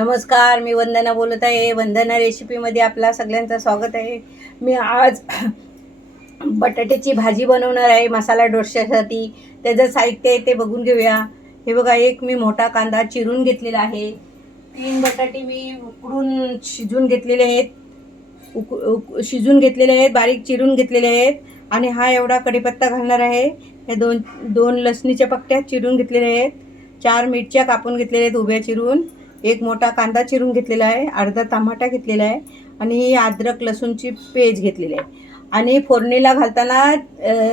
नमस्कार, मी वंदना बोलत आहे. वंदना रेसिपीमध्ये आपला सगळ्यांचं स्वागत आहे. मी आज बटाट्याची भाजी बनवणार आहे मसाला डोश्यासाठी. त्याचं साहित्य आहे ते बघून घेऊया. हे बघा, एक मी मोठा कांदा चिरून घेतलेला आहे. 3 बटाटे मी उकडून शिजून घेतलेले आहेत. शिजून घेतलेले आहेत, बारीक चिरून घेतलेले आहेत. आणि हा एवढा कढीपत्ता घालणार आहे. हे दोन लसणीच्या पट्ट्या चिरून घेतलेल्या आहेत. 4 मिरच्या कापून घेतलेल्या आहेत उभ्या चिरून. एक मोठा कांदा चिरून घेतलेला आहे. अर्धा टमाटा घेतलेला आहे. आणि ही अद्रक लसूणची पेस्ट घेतलेली आहे. आणि फोडणीला घालताना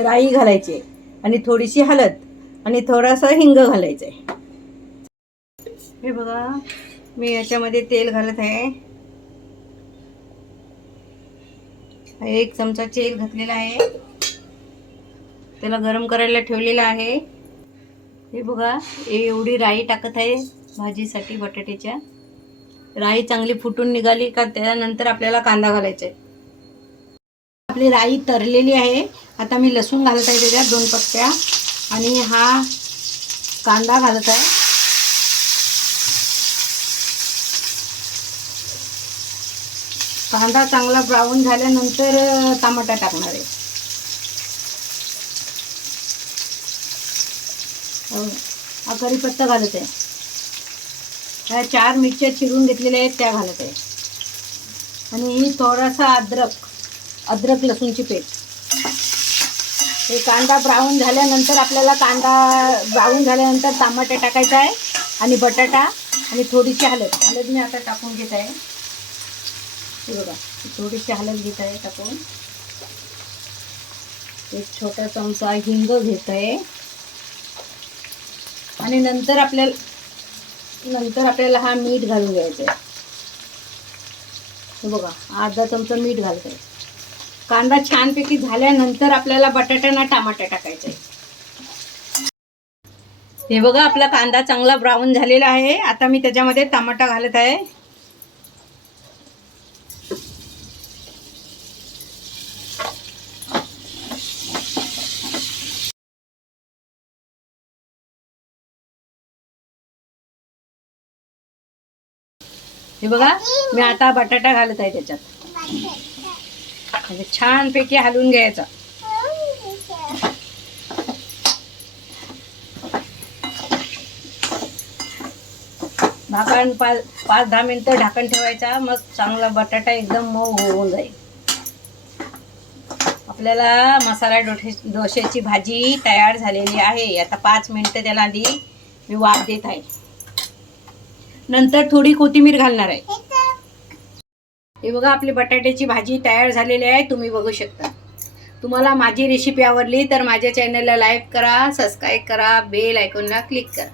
राई घालायची आणि थोडीशी हळद आणि थोडंसं हिंग घालायचं आहे. हे बघा, मी याच्यामध्ये तेल घालत आहे. 1 चमचा तेल घातलेला आहे. त्याला गरम करायला ठेवलेला आहे. हे बघा, एवढी राई टाकत आहे भाजीसाठी. बटाट्याच्या राई चांगली फुटून निघाली का त्यानंतर आपल्याला कांदा घालायचा आहे. आपली राई तरलेली आहे. आता मी लसूण घालत आहे त्याच्यात 2 पत्त्या आणि हा कांदा घालत आहे. कांदा चांगला ब्राऊन झाल्यानंतर टमाटा टाकणार आहे. हा कढीपत्ता घालत आहे. ह्या 4 मिरच्या चिरून घेतलेल्या आहेत त्या घालत आहे. आणि ही थोडासा अद्रक लसूणची पेस्ट. हे कांदा ब्राऊन झाल्यानंतर आपल्याला ब्राऊन झाल्यानंतर टमाटे टाकायचा आहे आणि बटाटा आणि थोडीशी हळद मी आता टाकून घेत आहे. हे बघा, थोडीशी हळद घेत आहे टाकून. 1 छोटा चमचा हिंग घेत आहे. आणि नंतर आपल्याला हा मीठ घालून घ्यायचं आहे. हे बघा, अर्धा चमचा मीठ घालते. कांदा छानपैकी झाल्यानंतर आपल्याला बटाटा आणि टमाटा टाकायचा आहे. हे बघा, आपला कांदा चांगला ब्राऊन झालेला आहे. आता मी त्याच्यामध्ये टमाटा घालत आहे. हे बघा, मी आता बटाटा घालत आहे त्याच्यात. छानपैकी हलवून घ्यायचा. ढाकण 5-10 मिनिटं ढाकण ठेवायचा. मग चांगला बटाटा एकदम मऊ होऊन जाईल. आपल्याला मसाला डोश्याची भाजी तयार झालेली आहे. आता 5 मिनिटं त्याला आधी मी वाफ देत आहे. नंतर थोडी कोथिंबीर घालणार आहे. हे बघा, आपली बटाट्याची भाजी तयार झालेली आहे. तुम्ही बघू शकता. तुम्हाला माझी रेसिपी आवडली तर माझ्या चॅनलला लाईक करा, सबस्क्राईब करा, बेल आयकॉनला क्लिक करा.